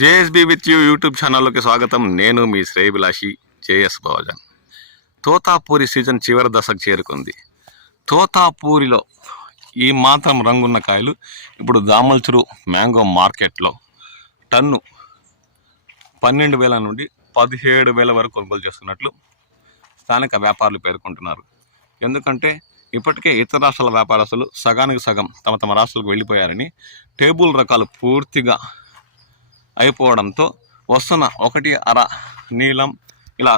JSB with you YouTube ఛానల్లోకి స్వాగతం. నేను మీ శ్రేయభిలాషి జేఎస్ బావజాన్. తోతాపూరి సీజన్ చివరి దశకు చేరుకుంది. తోతాపూరిలో ఈ మాత్రం రంగున్న కాయలు ఇప్పుడు దామల్చురు మ్యాంగో మార్కెట్లో టన్ను 12,000 నుండి 17,000 వరకు కొనుగోలు చేస్తున్నట్లు స్థానిక వ్యాపారులు పేర్కొంటున్నారు. ఎందుకంటే ఇప్పటికే ఇతర రాష్ట్రాల వ్యాపారస్తులు సగానికి సగం తమ రాష్ట్రాలకు వెళ్ళిపోయారని, టేబుల్ రకాలు పూర్తిగా అయిపోవడంతో వస్తున్న 1.5 నీలం ఇలా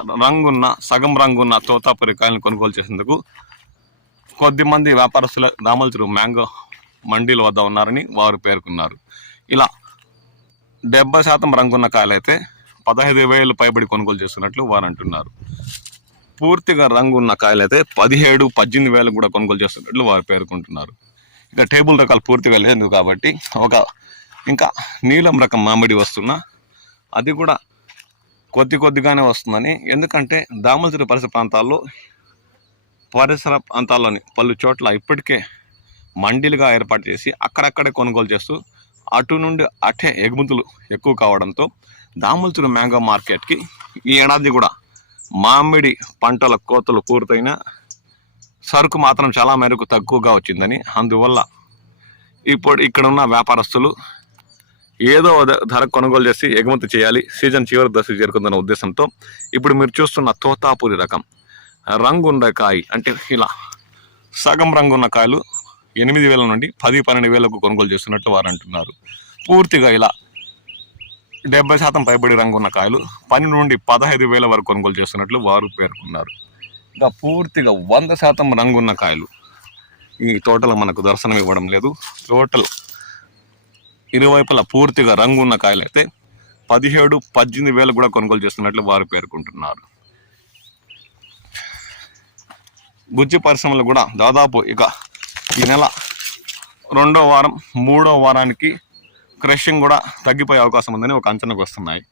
సగం రంగున్న తోతాపూరి కాయలను కొనుగోలు చేసేందుకు కొద్దిమంది వ్యాపారస్తులు దామల్చురు మ్యాంగో మండీల వద్ద ఉన్నారని వారు పేర్కొన్నారు. ఇలా 70% రంగున్న కాయలైతే 15,000 పైబడి కొనుగోలు చేస్తున్నట్లు వారు అంటున్నారు. పూర్తిగా రంగున్న కాయలైతే 17,000-18,000 కూడా కొనుగోలు చేస్తున్నట్లు వారు పేర్కొంటున్నారు. ఇక టేబుల్ రకాలు పూర్తిగా లేదు కాబట్టి ఇంకా నీలం రకం మామిడి వస్తున్నా అది కూడా కొద్దిగానే వస్తుందని, ఎందుకంటే దామల్చురు పరిసర ప్రాంతాల్లోని పలు చోట్ల ఇప్పటికే మండీలుగా ఏర్పాటు చేసి అక్కడక్కడే కొనుగోలు చేస్తూ అటు నుండి అటే ఎగుమతులు ఎక్కువ కావడంతో దామల్చురు మ్యాంగో మార్కెట్కి ఈ ఏడాది కూడా మామిడి పంటల కోతలు పూర్తయిన సరుకు మాత్రం చాలా మేరకు తక్కువగా వచ్చిందని, అందువల్ల ఇప్పుడు ఇక్కడ ఉన్న వ్యాపారస్తులు ఏదో ధర కొనుగోలు చేసి ఎగుమతి చేయాలి, సీజన్ చివరి దశకు చేరుకుందన్న ఉద్దేశంతో ఇప్పుడు మీరు చూస్తున్న తోతాపూరి రకం రంగున్న కాయ అంటే ఇలా సగం రంగున్న కాయలు 8,000 నుండి 10-12,000 కొనుగోలు చేస్తున్నట్లు వారు అంటున్నారు. పూర్తిగా ఇలా 70% పైబడి రంగున్న కాయలు 12 నుండి 15,000 వరకు కొనుగోలు చేస్తున్నట్లు వారు పేర్కొన్నారు. ఇంకా పూర్తిగా 100% రంగున్న కాయలు ఈ తోటలో మనకు దర్శనం ఇవ్వడం లేదు. టోటల్ ఇరువైపులా పూర్తిగా రంగున్న కాయలు అయితే 17-18,000 కూడా కొనుగోలు చేస్తున్నట్లు వారు పేర్కొంటున్నారు. గుజ్జు పరిశ్రమలు కూడా దాదాపు ఇక ఈ నెల 2వ వారం 3వ వారానికి క్రషింగ్ కూడా తగ్గిపోయే అవకాశం ఉందని ఒక అంచనాకు వస్తున్నాయి.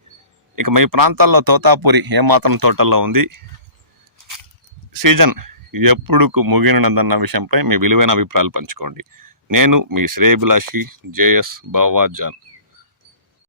ఇక మీ ప్రాంతాల్లో తోతాపూరి ఏమాత్రం తోటల్లో ఉంది, సీజన్ ఎప్పుడుకు ముగినదన్న విషయంపై మీ విలువైన అభిప్రాయాలు పంచుకోండి. నేను మీ శ్రేయభిలాషి జేఎస్ బావాజాన్.